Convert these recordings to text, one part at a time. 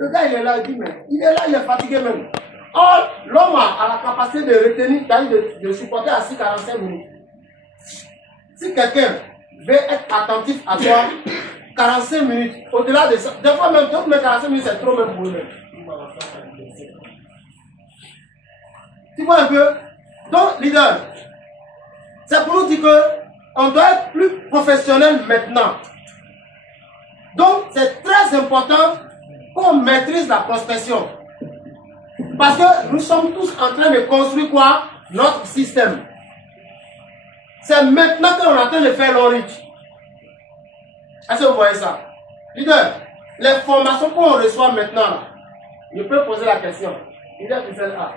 Le gars, il est là, il dit, mais il est là, il est fatigué même. Or, l'homme a la capacité de retenir, de supporter à 45 minutes. Si quelqu'un veut être attentif à toi, 45 minutes, au-delà de ça, des fois même, d'autres, mais 45 minutes, c'est trop même pour eux. Tu vois un peu? Donc, leader, c'est pour nous dire qu'on doit être plus professionnel maintenant. Donc, c'est très important qu'on maîtrise la prospection. Parce que nous sommes tous en train de construire quoi? Notre système. C'est maintenant qu'on est en train de faire l'enrichissement. Est-ce que vous voyez ça? Leader, les formations qu'on reçoit maintenant, là, je peux poser la question. Leader du CLA,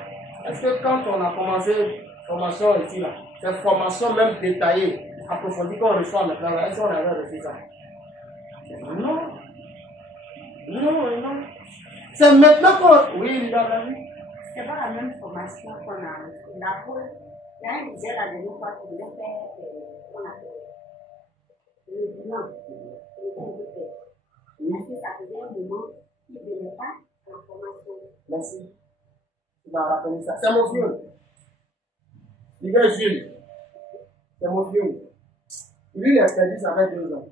est-ce que quand on a commencé la formation ici, là, ces formations même détaillées, approfondies qu'on reçoit maintenant, est-ce qu'on avait reçu ça? Non. Non, non. C'est maintenant qu'on... Oui, leader, oui. C'est pas la même formation qu'on a. La pole, il y a un disait la dernière fois qu'il devait faire, qu'on appelle le bilan. Parce que ça faisait un moment qu'il ne venait pas à la formation. Merci. Tu m'as rappelé ça. C'est mon vieux. Leader Jules. C'est mon vieux. Lui, il a perdu, ça fait 2 ans.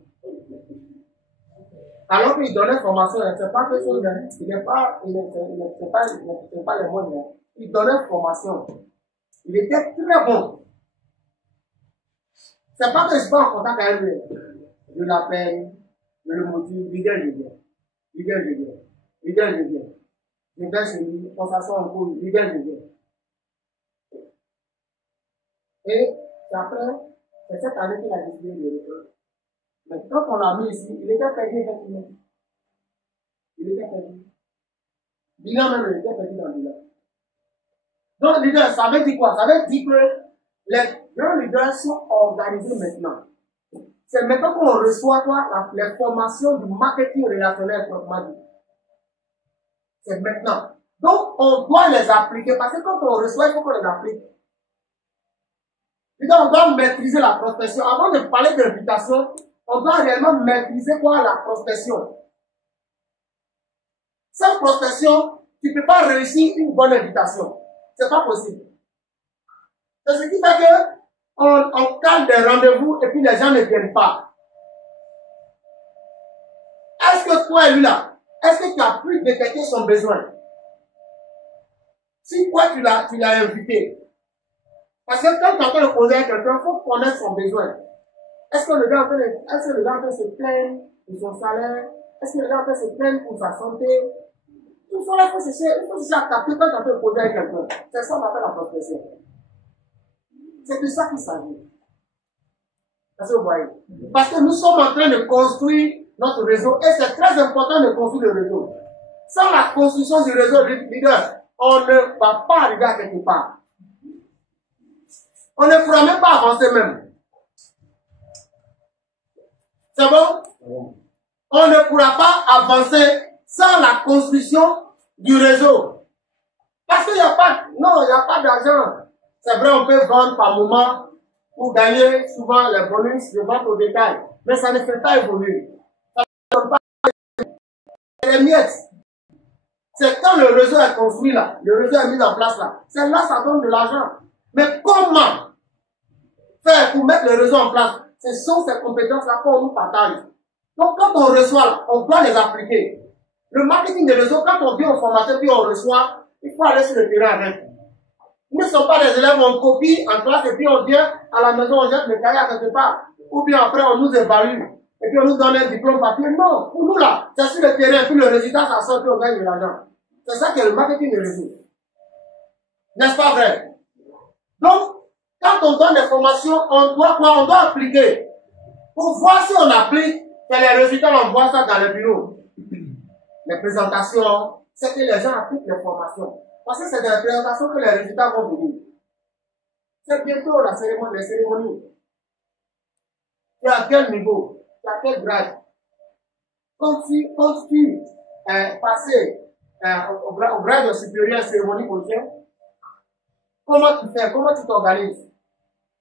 Alors qu'il donnait formation, il ne sait pas que chose, il n'est pas les mots, il donnait formation. Il était très bon. C'est pas que je suis pas en contact avec lui. Je l'appelle, je le motive, leader, je viens. Leader, je viens. Leader, je viens. Je vais chez lui, on s'assoit en cours, leader, je viens. Et après, c'est cette année qu'il a décidé de retourner. Mais quand on l'a mis ici, il était perdu effectivement. Il était perdu. Bilan même, il était perdu dans le bilan. Donc, leader, ça veut dire quoi? Ça veut dire que les grands leaders sont organisés maintenant. C'est maintenant qu'on reçoit quoi? Les formations du marketing relationnel, proprement dit. C'est maintenant. Donc, on doit les appliquer parce que quand on reçoit, il faut qu'on les applique. Et donc, on doit maîtriser la prospection. Avant de parler d'invitation, on doit réellement maîtriser quoi? La prospection. Sans prospection, tu ne peux pas réussir une bonne invitation. C'est pas possible. C'est ce qui fait que on calme des rendez-vous et puis les gens ne viennent pas. Est-ce que toi et lui là, est-ce que tu as pu détecter son besoin? Si toi tu l'as invité. Parce que quand tu es en train de poser à quelqu'un, il faut connaître son besoin. Est-ce que le gars peut se plaindre de son salaire? Est-ce que le gars peut se plaindre pour sa santé? Tout ça, il faut chercher à capter quand tu es en train de poser à quelqu'un. C'est ça qu'on appelle la prospection. C'est de ça qu'il s'agit. Est-ce que vous voyez? Parce que nous sommes en train de construire notre réseau et c'est très important de construire le réseau. Sans la construction du réseau, leader, on ne va pas arriver à quelque part. On ne pourra même pas avancer même. C'est bon? On ne pourra pas avancer sans la construction du réseau. Parce qu'il n'y a pas, non, il n'y a pas d'argent. C'est vrai, on peut vendre par moment pour gagner souvent les bonus de vente au détail. Mais ça ne fait pas évoluer. Ça ne donne pas les miettes. C'est quand le réseau est construit là, le réseau est mis en place là. C'est là que ça donne de l'argent. Mais comment faire pour mettre le réseau en place? Ce sont ces compétences-là qu'on nous partage. Donc quand on reçoit, on doit les appliquer. Le marketing de réseau, quand on vient aux formations puis on reçoit, il faut aller sur le terrain avec. Nous ne sommes pas des élèves, on copie en classe et puis on vient à la maison, on jette le cahier à quelque part. Ou bien après on nous évalue et puis on nous donne un diplôme papier. Non, pour nous là, c'est sur le terrain, puis le résultat ça sort et on gagne de l'argent. C'est ça qui est le marketing de réseau. N'est-ce pas vrai? Donc, quand on donne des formations, on doit quoi? On doit appliquer. Pour voir si on applique, que les résultats, on voit ça dans le bureau. Les présentations, c'est que les gens appliquent les formations. Parce que c'est dans les présentations que les résultats vont venir. C'est bientôt la cérémonie, les cérémonies. Tu es à quel niveau? Tu es à quel grade? Quand tu passes au grade supérieur cérémonie prochaine, comment tu fais? Comment tu t'organises?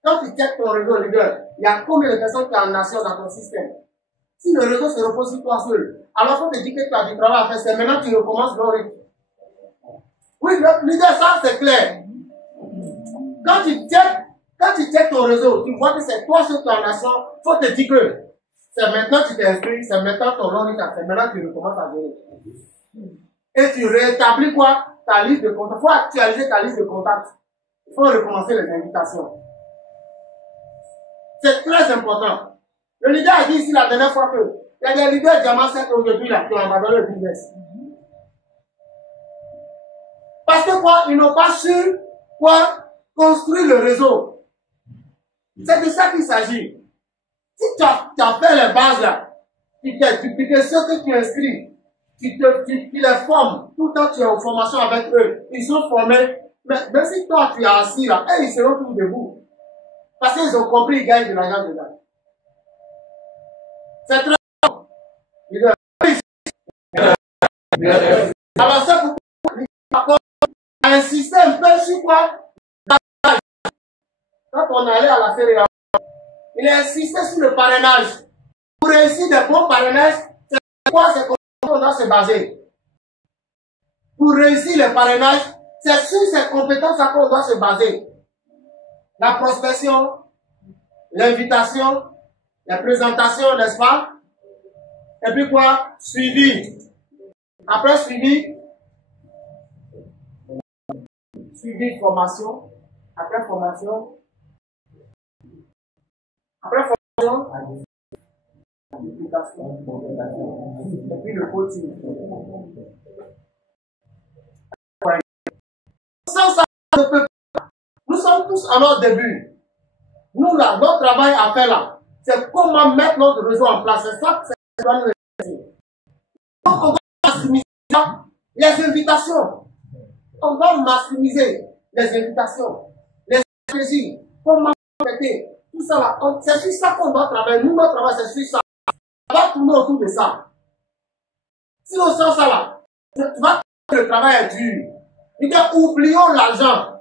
Quand tu checkes ton réseau leader, il y a combien de personnes qui en nation dans ton système? Si le réseau se repose sur toi seul, alors qu'on te dit que tu as du travail à faire, c'est maintenant que tu recommences le rythme. Oui, l'idée, ça c'est clair. Quand tu checkes ton réseau, tu vois que c'est toi sur ton nation, il faut te dire que c'est maintenant que tu t'es inscrit, c'est maintenant ton long rythme, c'est maintenant que tu recommences à gérer. Et tu rétablis quoi? Ta liste de contacts. Il faut actualiser ta liste de contacts. Il faut recommencer les invitations. C'est très important. Le leader a dit ici la dernière fois que il y a des leaders diamant 7 aujourd'hui là qui ont abandonné le business. Parce que quoi? Ils n'ont pas su quoi? Construire le réseau. C'est de ça qu'il s'agit. Si tu as fait les bases là, tu piques ceux que tu inscris, tu les formes, tout le temps tu es en formation avec eux, ils sont formés, mais même si toi tu es assis là, et ils seront tous debout. Parce qu'ils ont compris, ils gagnent de l'argent dedans. C'est très bon. Alors c'est pourquoi il insistait un peu sur quoi? Quand on allait à la fédération, il a insisté sur le parrainage. Pour réussir des bons parrainages, c'est quoi? C'est comment on doit se baser. Pour réussir le parrainage, c'est sur ces compétences-là qu'on doit se baser. La prospection, l'invitation, la présentation, n'est-ce pas? Et puis quoi? Suivi. Après suivi, formation. Après formation, application, et puis le coaching. Sans ça, on ne peut pas. Nous sommes tous à notre début. Nous, là, notre travail à faire là, c'est comment mettre notre réseau en place. C'est ça que c'est dans le réseau. Donc, on doit maximiser les invitations. On doit maximiser les invitations, les stratégies, comment traiter. Tout ça là, c'est sur ça qu'on doit travailler. Nous, notre travail, c'est sur ça. On va tourner autour de ça. Si on sent ça là, tu vas le travail est dur. Il dit, oublions l'argent.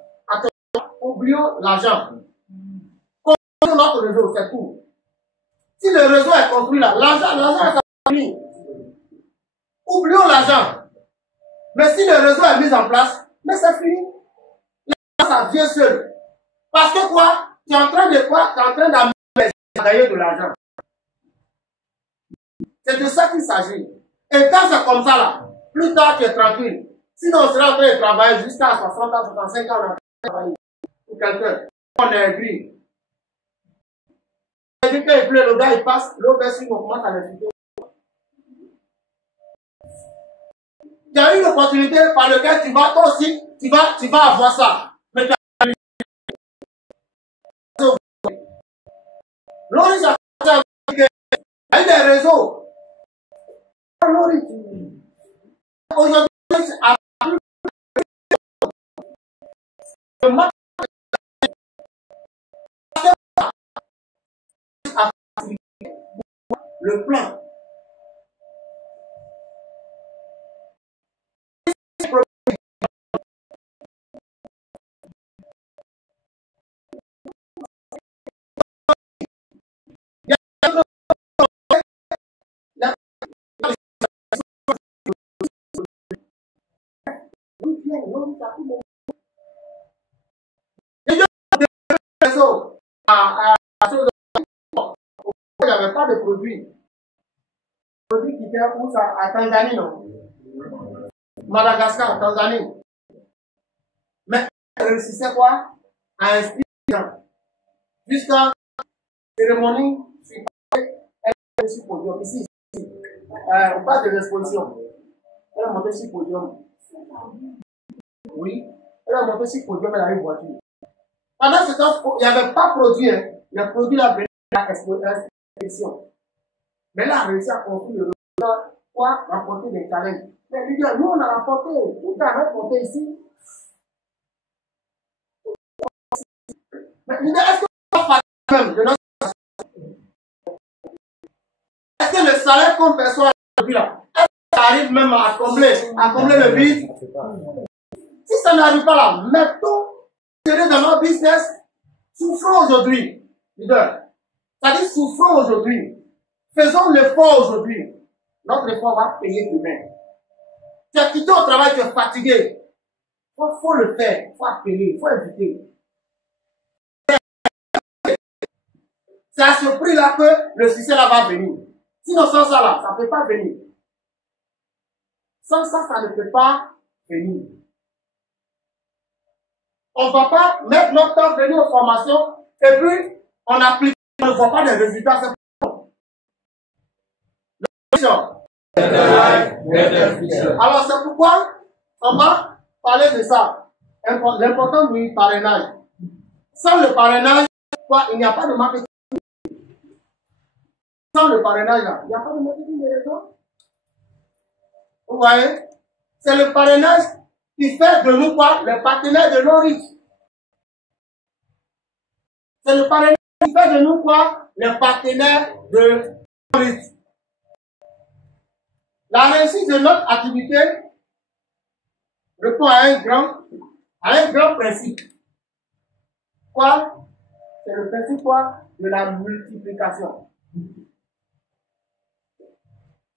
Oublions l'argent. Construisons notre réseau, c'est tout. Si le réseau est construit là, l'argent est construit. Oublions l'argent. Mais si le réseau est mis en place, mais c'est fini. L'argent, ça vient seul. Parce que quoi? Tu es en train de quoi? Tu es en train d'amener à gagner de l'argent. C'est de ça qu'il s'agit. Et quand c'est comme ça là, plus tard tu es tranquille. Sinon, on sera en train de travailler jusqu'à 60 ans, 65 ans, on a travaillé pour quelqu'un. On est gris. Et puis quand il pleut, le gars il passe, l'autre gars on commence à l'insulter. Il y a une opportunité par laquelle tu vas, toi aussi, tu vas avoir ça. Mais tu as Loris a il y a eu des réseaux. Loris, aujourd'hui, le plan. Il n'y avait pas de produits. Produits qui étaient où ça? À Tanzanie, non? Madagascar, Tanzanie. Mais elle réussissait quoi? À inscrire les gens. Jusqu'à cérémonie, elle est sur le podium. Ici, on parle de l'exposition. Elle est montée sur le podium. Oui. Elle est montée sur le podium, elle a une voiture. Pendant ce temps, il n'y avait pas de produit. Hein. Le produit là venait à l'exposition. Mais là, elle a réussi à construire le résultat, quoi, rapporter des challenges. Mais lui dit, nous, on a rapporté, tout a rapporté ici. Mais il dit, est-ce qu'on va faire même de notre est-ce que le salaire qu'on perçoit aujourd'hui là, est-ce que ça arrive même à combler le vide? Si ça n'arrive pas là, mettons, dans notre business, souffrons aujourd'hui, leader. C'est-à-dire souffrons aujourd'hui. Faisons l'effort aujourd'hui. Notre effort va payer demain. Tu as quitté au travail, tu es fatigué. Faut le faire, faut appeler, faut inviter. C'est à ce prix-là que le succès là va venir. Sinon, sans ça là, ça ne peut pas venir. Sans ça, ça ne peut pas venir. On ne va pas mettre notre temps venir aux formations et puis on applique, on ne voit pas des résultats. Alors c'est pourquoi on va parler de ça. L'important du parrainage. Sans le parrainage, il n'y a pas de marketing. Sans le parrainage, il n'y a pas de marketing de raison. Vous voyez? C'est le parrainage qui fait de nous quoi? Les partenaires de nos riches. C'est le parrainage qui fait de nous quoi? Les partenaires de nos riches. La réussite de notre activité répond à un grand principe. Quoi? C'est le principe quoi? De la multiplication.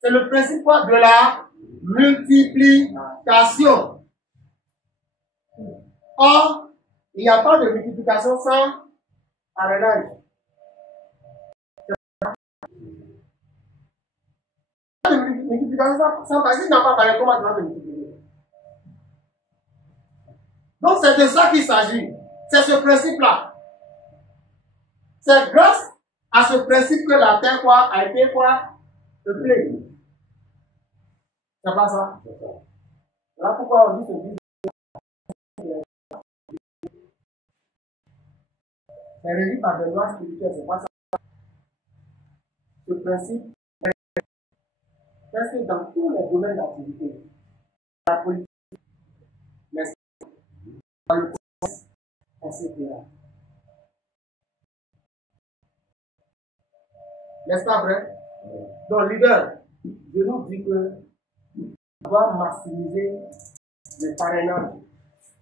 C'est le principe quoi? De la multiplication. Or, il n'y a pas de multiplication sans parrainage. Multiplication sans parrainage, n'a pas parlé comment tu vas te multiplier. Donc c'est de ça qu'il s'agit. C'est ce principe-là. C'est grâce à ce principe que la terre quoi, a été quoi, peuplée. C'est pas ça? Voilà pourquoi on dit ce but. C'est régi par des lois spirituelles, c'est pas ça. Ce principe est presque dans tous les domaines d'activité. La politique, le commerce, etc. N'est-ce pas vrai? Donc, leader, je nous dis que on doit maximiser le parrainage.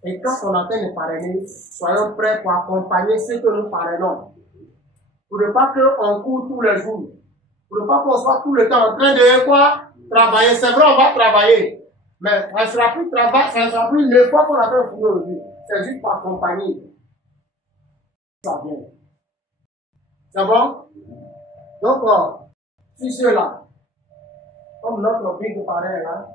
Et quand on entend le parrainer, soyons prêts pour accompagner ceux que nous parrainons. Pour ne pas qu'on court tous les jours. Pour ne pas qu'on soit tout le temps en train de quoi? Travailler. C'est vrai, on va travailler. Mais ça ne sera plus travail, ça ne sera plus l'effort qu'on a fait pour aujourd'hui. C'est juste pour accompagner. Ça vient. C'est bon? Donc, si ceux-là, comme notre big parrain là,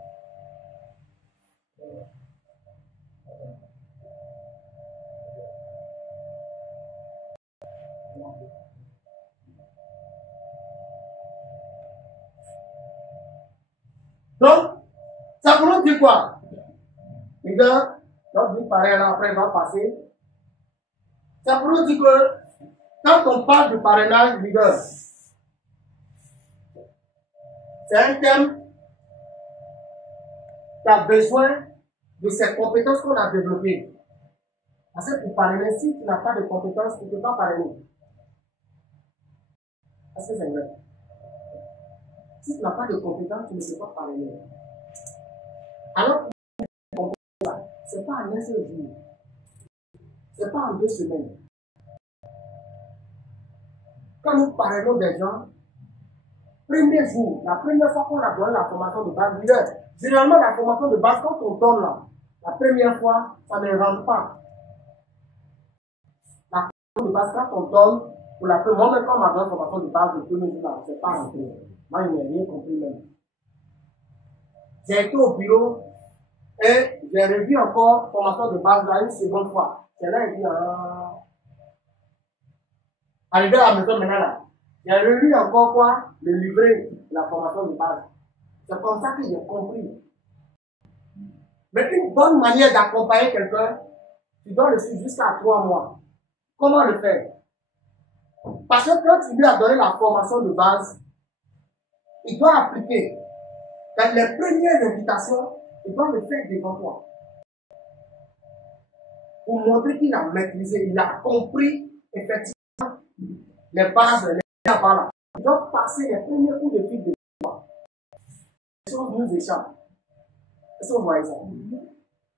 donc, ça pour nous dire quoi? Leader, notre big parrain là, après il va passer. Ça pour nous dire que quand on parle du parrainage, leader, c'est un thème qui a besoin de ces compétences qu'on a développées. Parce que pour parrainer, si tu n'as pas de compétences, tu ne peux pas parrainer. Est-ce que c'est vrai? Si tu n'as pas de compétences, tu ne peux pas parrainer. Alors, ce n'est pas en un seul jour. Ce n'est pas en 2 semaines. Quand nous parrainons des gens, premier jour, la première fois qu'on a donné la formation de base, généralement la formation de base, quand on donne là, la première fois, ça ne rentre pas. La formation de base, quand on donne, pour la première fois, quand on m'a donné la formation de base, le premier jour, là, c'est pas rentré. Moi, je n'ai rien compris même. J'ai été au bureau et j'ai revu encore formation de base là une seconde fois. C'est là, il dit, arrivé à la maison maintenant là, j'ai relu encore quoi? Le livret de la formation de base. C'est comme ça que j'ai compris. Mais une bonne manière d'accompagner quelqu'un, tu dois le suivre jusqu'à 3 mois. Comment le faire? Parce que quand tu lui as donné la formation de base, il doit appliquer. Dans les premières invitations, il doit le faire devant toi. Pour montrer qu'il a maîtrisé, il a compris effectivement les bases, les là. Il doit passer les premiers coups de fil de toi. Les choses nous échappent. Est-ce que vous voyez ça?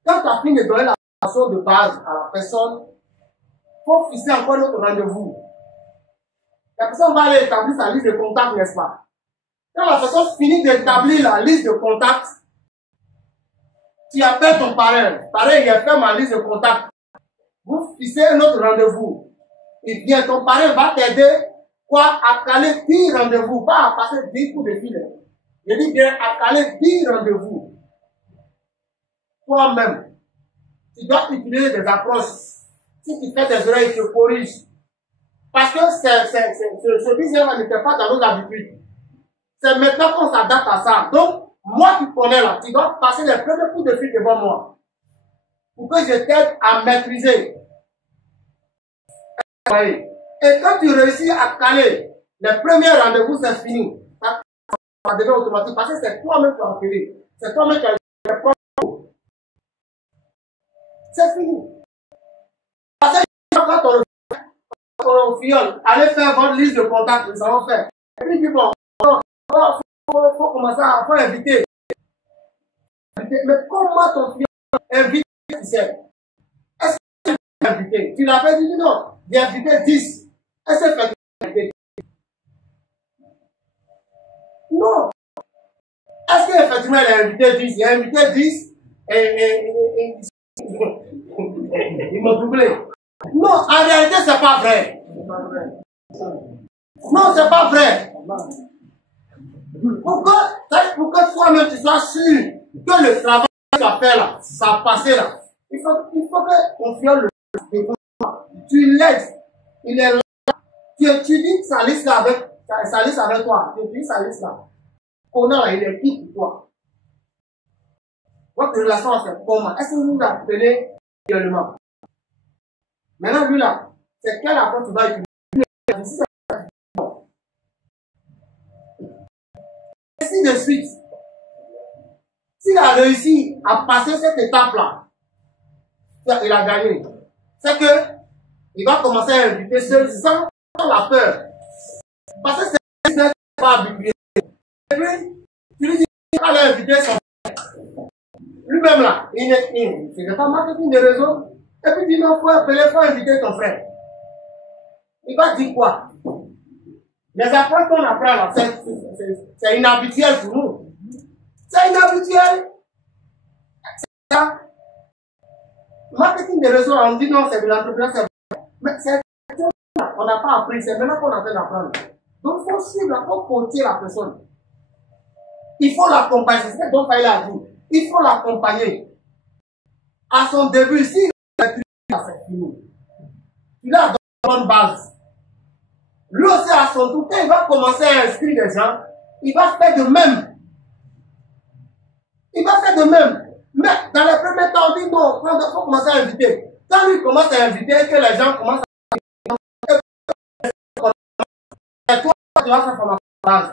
Quand tu as fini de donner la formation de base à la personne, il faut fixer encore notre rendez-vous. La personne va aller établir sa liste de contacts, n'est-ce pas? Quand la personne finit d'établir la liste de contacts, tu appelles ton parrain. Parrain, il a fait ma liste de contacts. Vous fixez un autre rendez-vous. Et bien, ton parrain va t'aider à caler 10 rendez-vous, pas à passer 10 coups de fil. Je dis bien à caler 10 rendez-vous. Toi-même, tu dois utiliser des approches. Si tu fais des erreurs, il te corrige. Parce que ce business n'était pas dans nos habitudes. C'est maintenant qu'on s'adapte à ça. Donc, moi qui connais là, tu dois passer les premiers coups de fil devant moi. Pour que je t'aide à maîtriser. Et quand tu réussis à caler les premiers rendez-vous, c'est fini. Ça devient automatique parce que c'est toi-même qui as appelé. C'est toi-même qui as les problèmes. C'est fini. Parce que quand on fiole, allez faire votre liste de contacts, nous allons faire. Et puis, dit bon, faut commencer à inviter. Mais comment ton fiole invite, tu sais? Est-ce que tu l'as invité? Tu l'as fait, dit non, j'ai invité 10. Est-ce que tu l'as invité? Non. Est-ce qu'effectivement, il a invité 10? Il a invité 10 et ils m'ont doublé. Non, en réalité, c'est pas vrai. Non, c'est pas vrai. Pour que toi-même tu sois sûr que le travail que tu as fait là, ça a passé là, il faut que ton fiole le tu l'aides. Il est là. Tu dis sa liste là avec toi. Tu dis sa liste là. Conan, il est qui pour toi? Votre relation c'est comment? Est-ce que vous vous appelez réellement? Maintenant, lui là, c'est quelle approche tu vas utiliser? Ainsi de suite. S'il a réussi à passer cette étape-là, il a gagné. C'est que il va commencer à inviter seul sans la peur. Parce que c'est pas habitué. Et puis, tu lui dis qu'il va inviter son frère. Lui-même là, il n'est pas marketing de réseau. Et puis, il dit non, faut inviter ton frère. Il va dire quoi? Les approches qu'on apprend là, c'est inhabituel pour nous. C'est inhabituel. C'est ça. Marketing de réseau, on dit non, c'est de l'entreprise. Mais c'est on n'a pas appris, c'est maintenant qu'on est en train d'apprendre. Donc, il faut suivre, il faut coacher la personne. Il faut l'accompagner. C'est ce dont il a dit. Il faut l'accompagner. À son début, si c'est fini. Il a de bonnes bases. Lui aussi, à son tour, quand il va commencer à inscrire des gens, il va faire de même. Il va faire de même. Mais dans les premiers temps, on dit non, il faut commencer à inviter. Quand lui commence à inviter et que les gens commencent à inviter, toi, tu vas faire formation de base.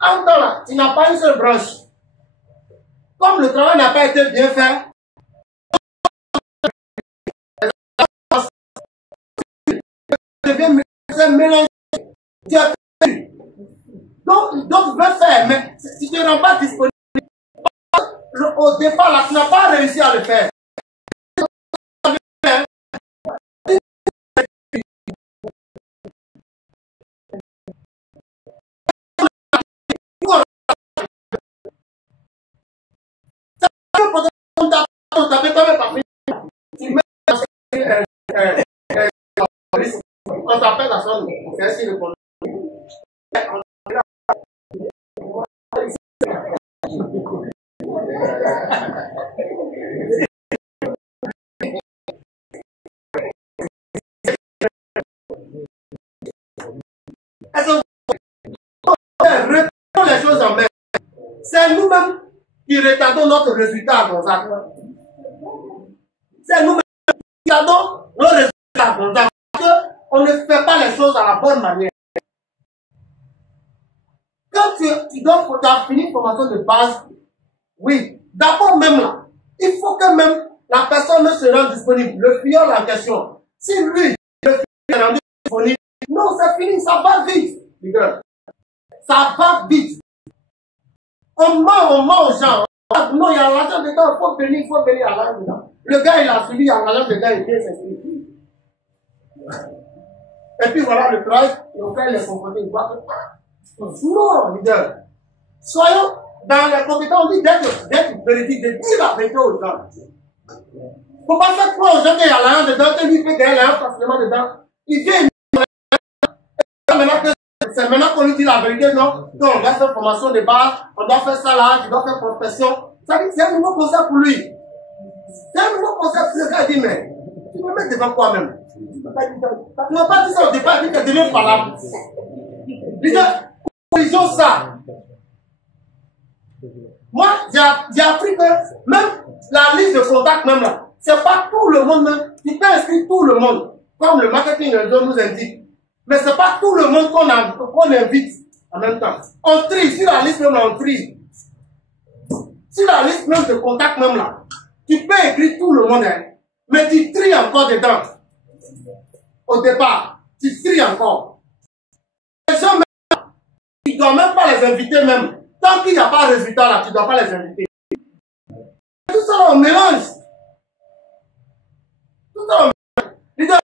En même temps, là, tu n'as pas une seule branche. Comme le travail n'a pas été bien fait, tu deviens mélangé. Tu as perdu. Donc, d'autres veulent faire, mais si tu ne rends pas disponible, au départ, là, tu n'as pas réussi à le faire. On s'appelle la somme, c'est ainsi le compte. Est-ce que reprenons les choses en main? C'est nous-mêmes qui retardons notre résultat dans ça. C'est nous-mêmes qui retardons notre résultat dans ça. Parce qu'on ne fait pas les choses à la bonne manière. Quand tu dois finir une formation de base, oui, d'abord même là, il faut que même la personne ne se rende disponible. Le fiole en question, si lui, le fiole est rendu disponible, non, c'est fini, ça va vite, les gars. Ça va vite. On ment aux gens. Non, il y a l'argent dedans, il faut venir à l'argent dedans. Le gars, il a suivi, il y a l'argent dedans, il vient s'inscrire. Et puis voilà, le travail, il va faire les confronter, il voit que, non, leader, Soyons dans les compétences d'être véridique, de dire la vérité aux gens. Il ne faut pas faire croire aux gens qu'il y a l'un dedans, que lui peut gagner l'un facilement dedans. Il vient c'est maintenant qu'on lui dit la vérité, non? Donc, on doit faire formation de base, on doit faire ça là, tu dois faire prospection. Ça dit que c'est un nouveau concept pour lui. C'est un nouveau concept. Le gars dit, mais tu me mets devant quoi même? Tu ne m'as pas dit ça au départ, tu dis que tu deviens parlable. Il dit, corrigeons ça. Moi, j'ai appris que même la liste de contacts, même là, c'est pas tout le monde même. Tu peux inscrire tout le monde, comme le marketing nous indique. Mais c'est pas tout le monde qu'on invite en même temps. On trie, sur la liste même là, on trie. Sur la liste même de contacts même là, tu peux écrire tout le monde, hein, mais tu tries encore dedans. Au départ, tu tries encore. Les gens même, tu ne dois même pas les inviter même. Tant qu'il n'y a pas de résultat là, tu ne dois pas les inviter. Tout ça, on mélange. Tout ça, on mélange.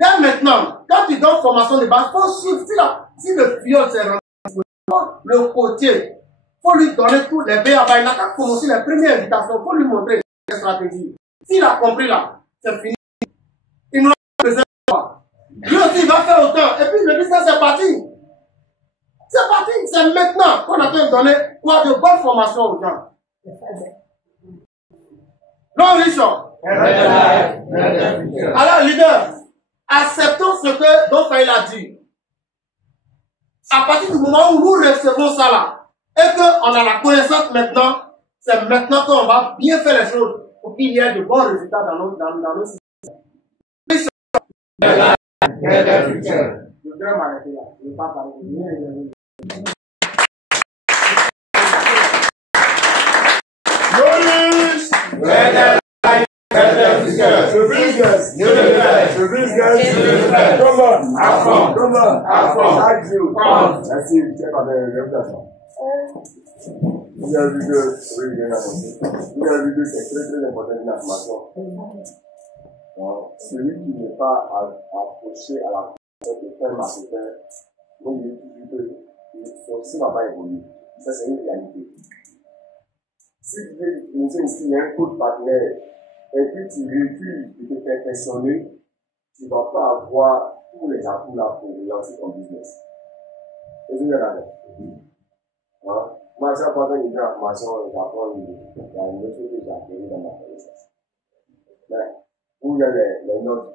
Dès maintenant, quand tu donnes formation de base, il faut suivre. Si le viol s'est rendu, le côté, il faut lui donner tous les B.A.B. Il n'a qu'à commencer les premières invitations, il faut lui montrer les stratégies. S'il a compris là, c'est fini. Il n'aura pas besoin de quoi. Lui aussi, il va faire autant. Et puis, je dis ça, c'est parti. C'est parti. C'est maintenant qu'on a fait donner quoi de bonnes formations aux gens. Non, Richard. Alors, leader, acceptons ce que Don Faïl a dit. À partir du moment où nous recevons ça là, et qu'on a la connaissance maintenant, c'est maintenant qu'on va bien faire les choses pour qu'il y ait de bons résultats dans nos systèmes. Je voudrais m'arrêter là. Je ne vais pas parler. Come on. Merci, tiens, quand même, réputation. Vous avez vu que c'est très important une information. Celui qui n'est pas approché à la personne de faire marketeur, moi, il est toujours que son style va pas évoluer. Ça, c'est une réalité. Si tu veux utiliser ici, il y a un coach partenaire, et puis tu recules et te fais impressionner, tu ne vas pas avoir tous les atouts là pour lancer ton business. C'est une réalité. Moi, j'ai pas une information, j'apprends une autre chose que j'ai appris dans ma connaissance. Mais, où il y a les notes,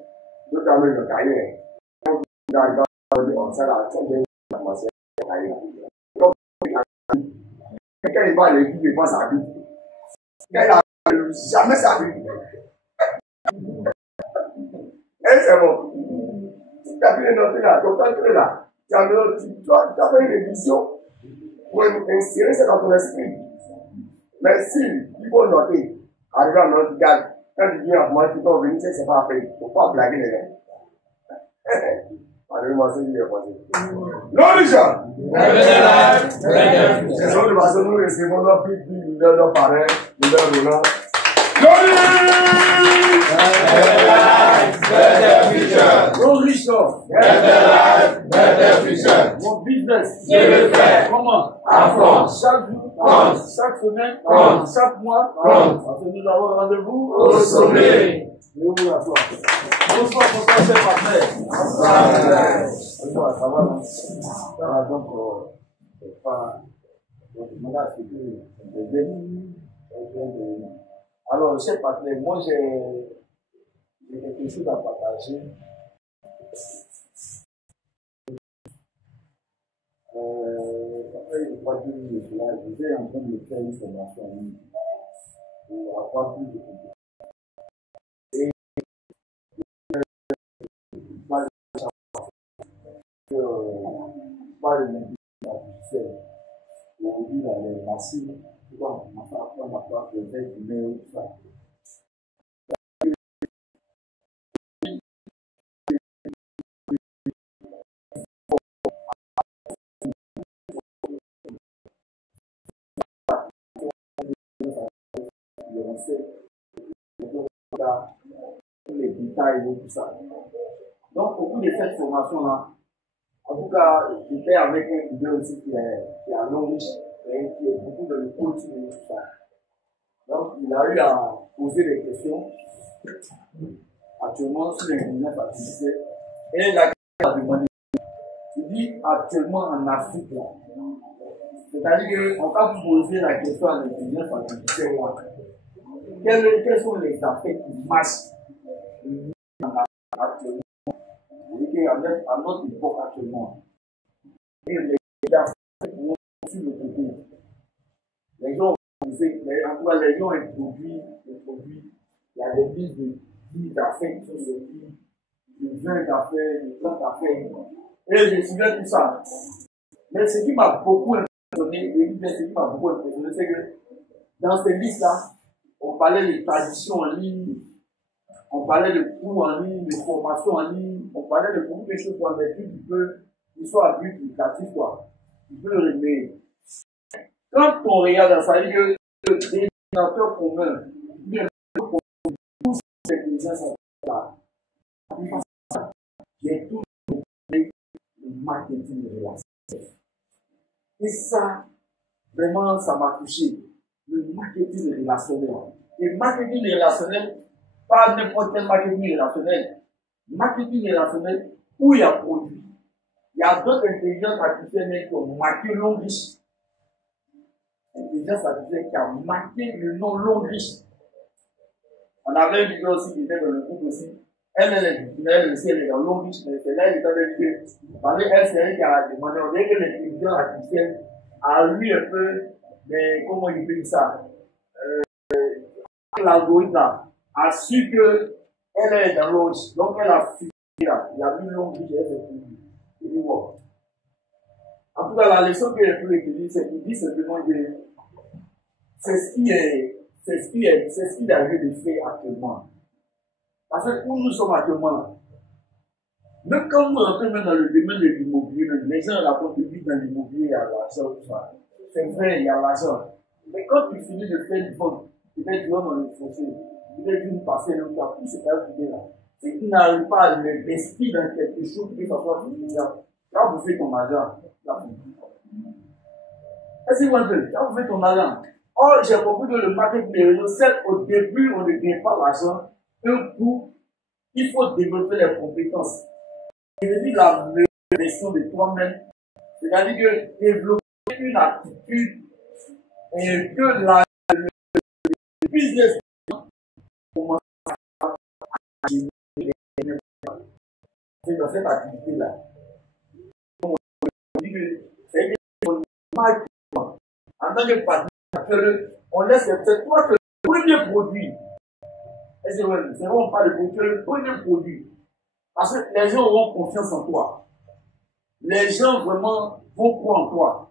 tout à l'heure, le cahier, quand tu arrives à dire, on sait la information, le cahier. Quand il va à l'église, il passe à la vie. Quand il a jamais sa vie. Et c'est bon. Si tu as pris les notes là, ton temps là, tu as fait une révision pour insérer ça dans ton esprit. Mais si il faut noter, arriver à notre garde, quand tu viens à moi, tu peux venir, c'est pas après. Il ne faut pas blaguer les gens. Allez-moi, c'est lui, non, Richard! C'est ça, de façon, nous recevons nos petits leaders, nos parrains, leaders roulants. Non, Richard! Mon business, je le fais. Comment? À fond. Chaque jour, chaque semaine, chaque mois, parce que nous avons rendez-vous au sommet. Levez-vous la foi. Bonsoir, chers partenaires. Ça va, non? Donc, c'est pas. Alors, chers partenaires, moi j'ai quelque chose à partager. Après, je crois que j'étais en train de faire une formation en ligne pour avoir plus de compétences. Pas de l'intelligence artificielle. Aujourd'hui, les machines, tu vois, on va apprendre à faire des faits humains, tout ça. Les détails et tout ça. Donc, au bout de cette formation-là, En tout cas, j'étais avec un leader aussi qui est à Londres, qui est beaucoup dans le coaching et tout ça. Donc, il a eu à poser des questions actuellement sur l'intelligence artificielle. Et la question a demandé, il dit actuellement en Afrique, là, c'est-à-dire qu'on va poser la question à l'intelligence artificielle, là, quels sont les affaires qui marchent actuellement, à notre époque actuellement. Et les affaires vont sur le côté. Les gens, en tout cas, les gens introduisent, il y a des listes de 10 affaires qui sont sorties, de 20 affaires, de 30 affaires. Et je souviens tout ça. Mais ce qui m'a beaucoup impressionné, c'est que dans ces listes-là, on parlait de traditions en ligne, on parlait de cours en ligne, de formation en ligne, on parlait de beaucoup de choses dans des trucs qui sont à but éducatif, quoi. Tu peux le régler. Quand on regarde ça, il y a le dénominateur commun, tous ces intelligences-là, j'ai tout le marketing relationnel. Et ça, vraiment, ça m'a touché. Le marketing relationnel. Et marketing relationnel, pas n'importe quel marketing relationnel. Marketing relationnel où il y a produit. Il y a d'autres intelligences artificielles qui ont marqué long riche. L'intelligence artificielle qui a marqué le nom long riche. On avait une vidéo aussi qui était dans le groupe aussi. Elle aussi, elle est dans long riche, mais c'est là qu'elle est en train de dire. Elle, c'est elle qui a demandé. On dirait que l'intelligence artificielle a eu un peu, mais comment il fait ça? L'algorithme a su que elle est dans long riche. Donc elle a fui là. Il a vu long riche et elle s'est fouillée. Il dit wow. En tout cas, la leçon que j'ai pu étudier, c'est qu'il dit simplement que c'est ce qu'il a lieu de faire actuellement. Parce que où nous sommes actuellement, même quand nous rentrons dans le domaine de l'immobilier, les gens racontent qu'ils vivent dans l'immobilier, il y a l'argent, tout ça. C'est vrai, il y a l'argent. Mais quand tu finis de faire du fond, peut-être tu vas dans le foncier, peut-être une parcelle, tu as tout ce qu'il y a là. Si tu n'arrives pas à investir dans quelque chose qui va soit familial, tu vas bouffer ton argent. Est-ce que vous entendez? Tu vas bouffer ton argent. Or, j'ai compris que le marketing des réseaux, certes, au début, on ne gagne pas l'argent. Un coup, il faut développer les compétences. Je veux dire la version de toi-même. C'est-à-dire que développer une attitude et que le business commence à générer dans cette activité-là. On dit que c'est en tant que partenaire, on laisse c'est toi que le premier produit. C'est vraiment pas le produit, le premier produit. Parce que les gens auront confiance en toi. Les gens vraiment vont croire en toi.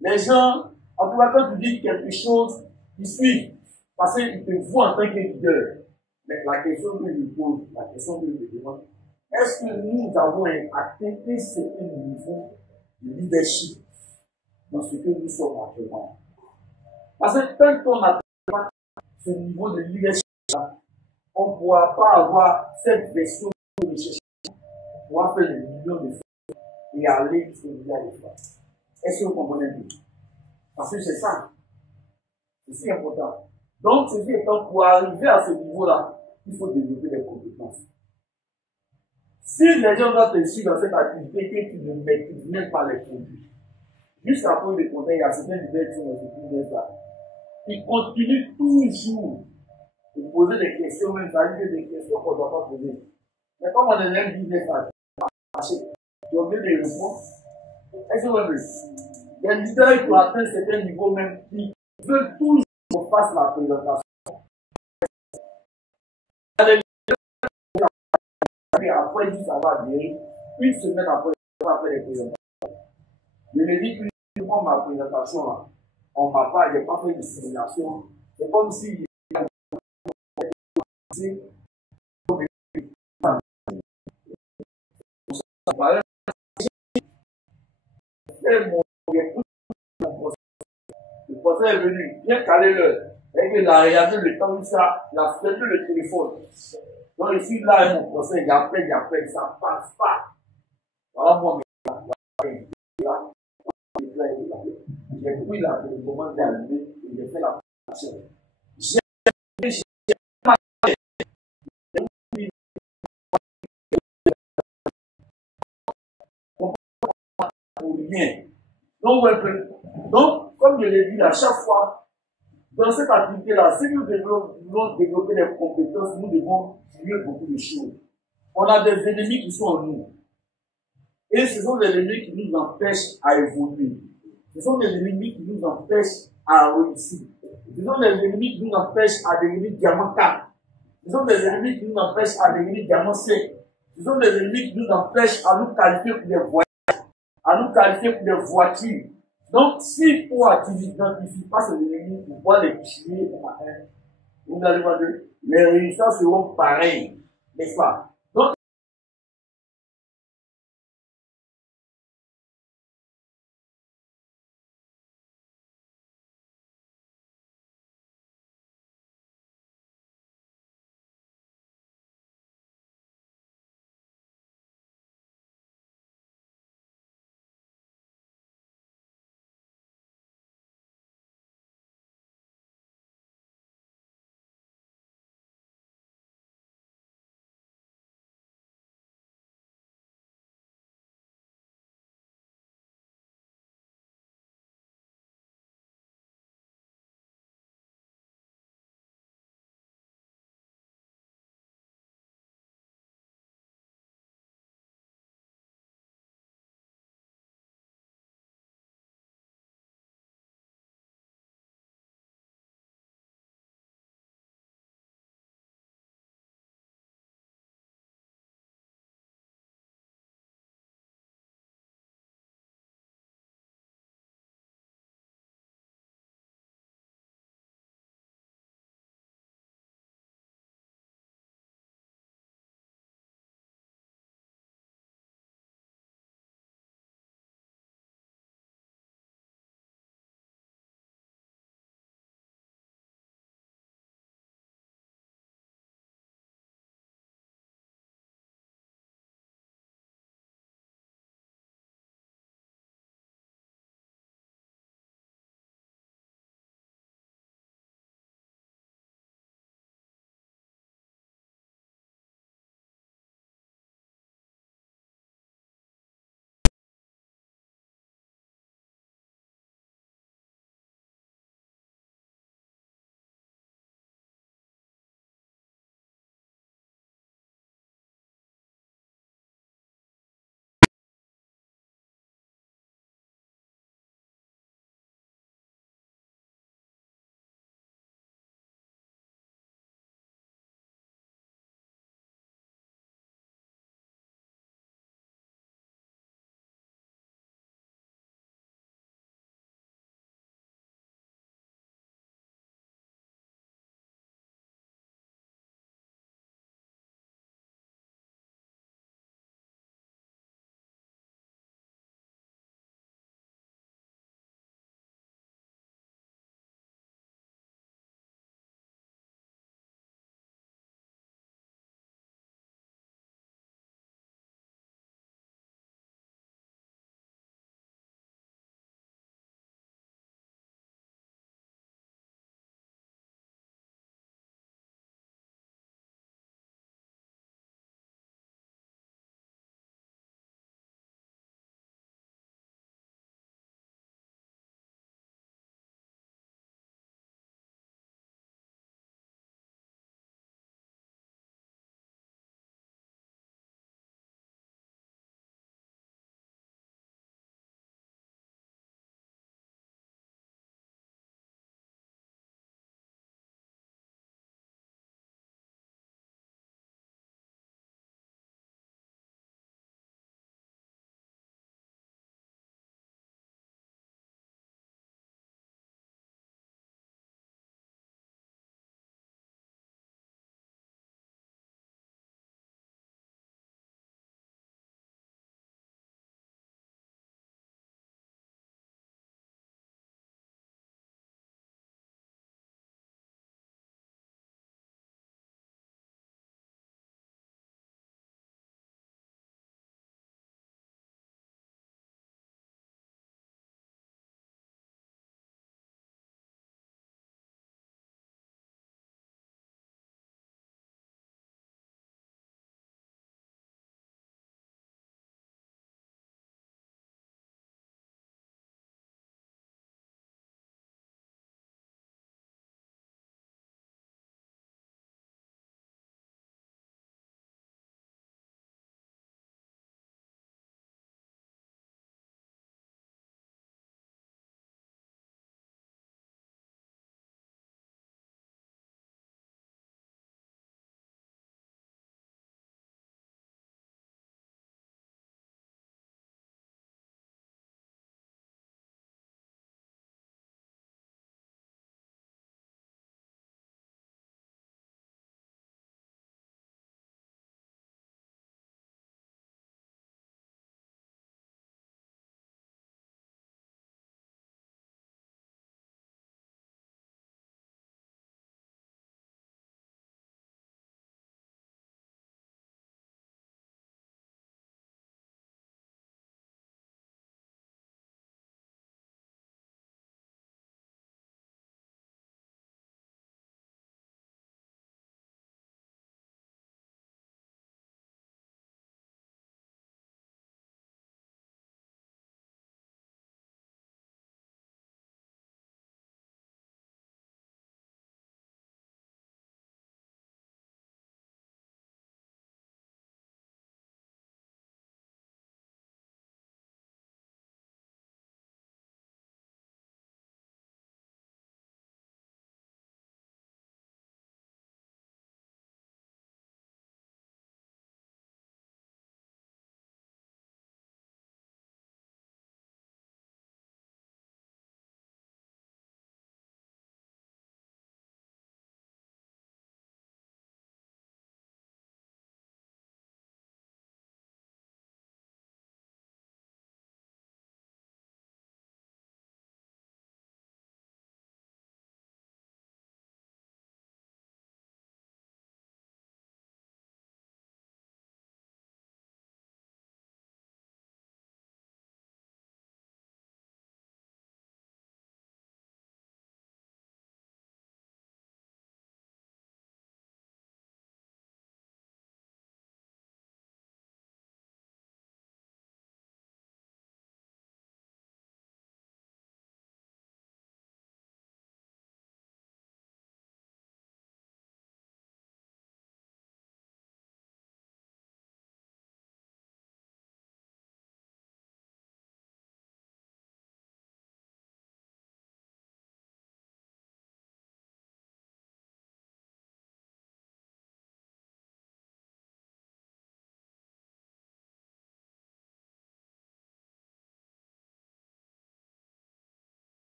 Les gens, en tout cas, quand tu dis quelque chose, ils suivent. Parce qu'ils te voient en tant que leader. Mais la question que je pose, la question que je demande, est-ce que nous avons atteint un certain niveau de leadership dans ce que nous sommes actuellement? Parce que tant qu'on n'atteint pas ce niveau de leadership, on ne pourra pas avoir cette version de recherche pour pouvoir faire des millions de fois et aller jusqu'au milliard de fois. Est-ce que vous comprenez bien? Parce que c'est ça. C'est si important. Donc, ceci étant, pour arriver à ce niveau-là, il faut développer des compétences. Si les gens doivent te suivre dans cette activité que tu ne maîtrises même pas les produits, jusqu'à prendre des conseils, il y a certains leaders qui sont dans ce business-là. Ils continuent toujours de poser des questions, même c'est-à-dire des questions qu'on ne doit pas poser. Mais comme on est dans un business-là, tu as oublié des réponses. Est-ce que vous voyez? Les leaders qui ont atteint un certain niveau même, qui veulent toujours qu'on fasse la présentation. Après, ça va bien. Une semaine après, on va faire les présentations. Je me dis que moi, ma présentation, là, on m'a pas, j'ai pas fait de simulation. C'est comme si le procès est venu, bien calé l'heure. Et qu'il a regardé le temps, ça, il a fermé le téléphone. Donc ici, là, mon procès, il appelle, ça passe pas. Voilà, moi, J'ai pris la télécommande d'allumer et j'ai fait la préparation. J'ai pour rien. Donc, comme je l'ai dit à chaque fois, dans cette activité-là, si nous voulons développer des compétences, nous devons jouer beaucoup de choses. On a des ennemis qui sont en nous. Et ce sont des ennemis qui nous empêchent à évoluer. Ce sont des ennemis qui nous empêchent à réussir. Ce sont des ennemis qui nous empêchent à devenir diamant 4. Ce sont des ennemis qui nous empêchent à devenir diamant 5. Ce sont des ennemis qui nous empêchent à nous qualifier pour des voyages, à nous qualifier pour des voitures. Donc, si toi, tu n'identifies pas ces ennemis pour pouvoir les tuer, vous allez voir que les résultats seront pareils, n'est-ce pas? Donc,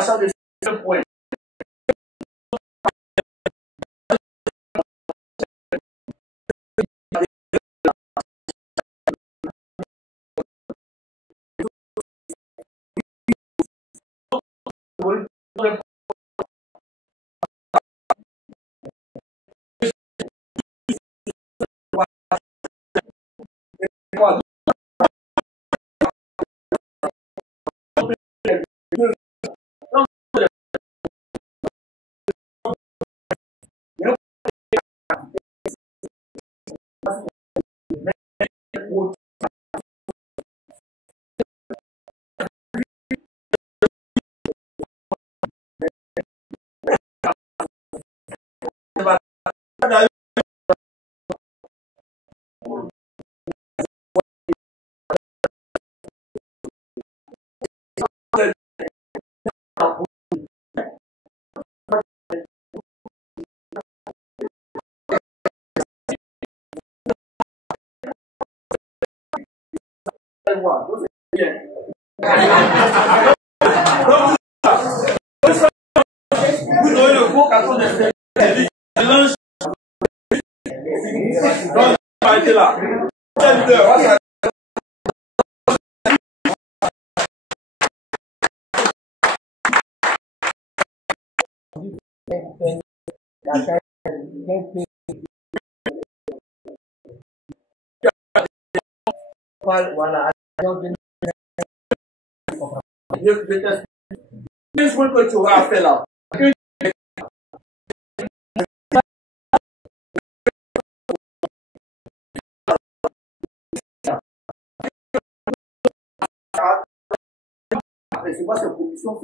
Ça de ce point. Vous aurez le beau carton de mélange. Donc, arrêtez là. Voilà. Je t'explique. Qu'est-ce que tu auras fait là? C'est quoi cette production?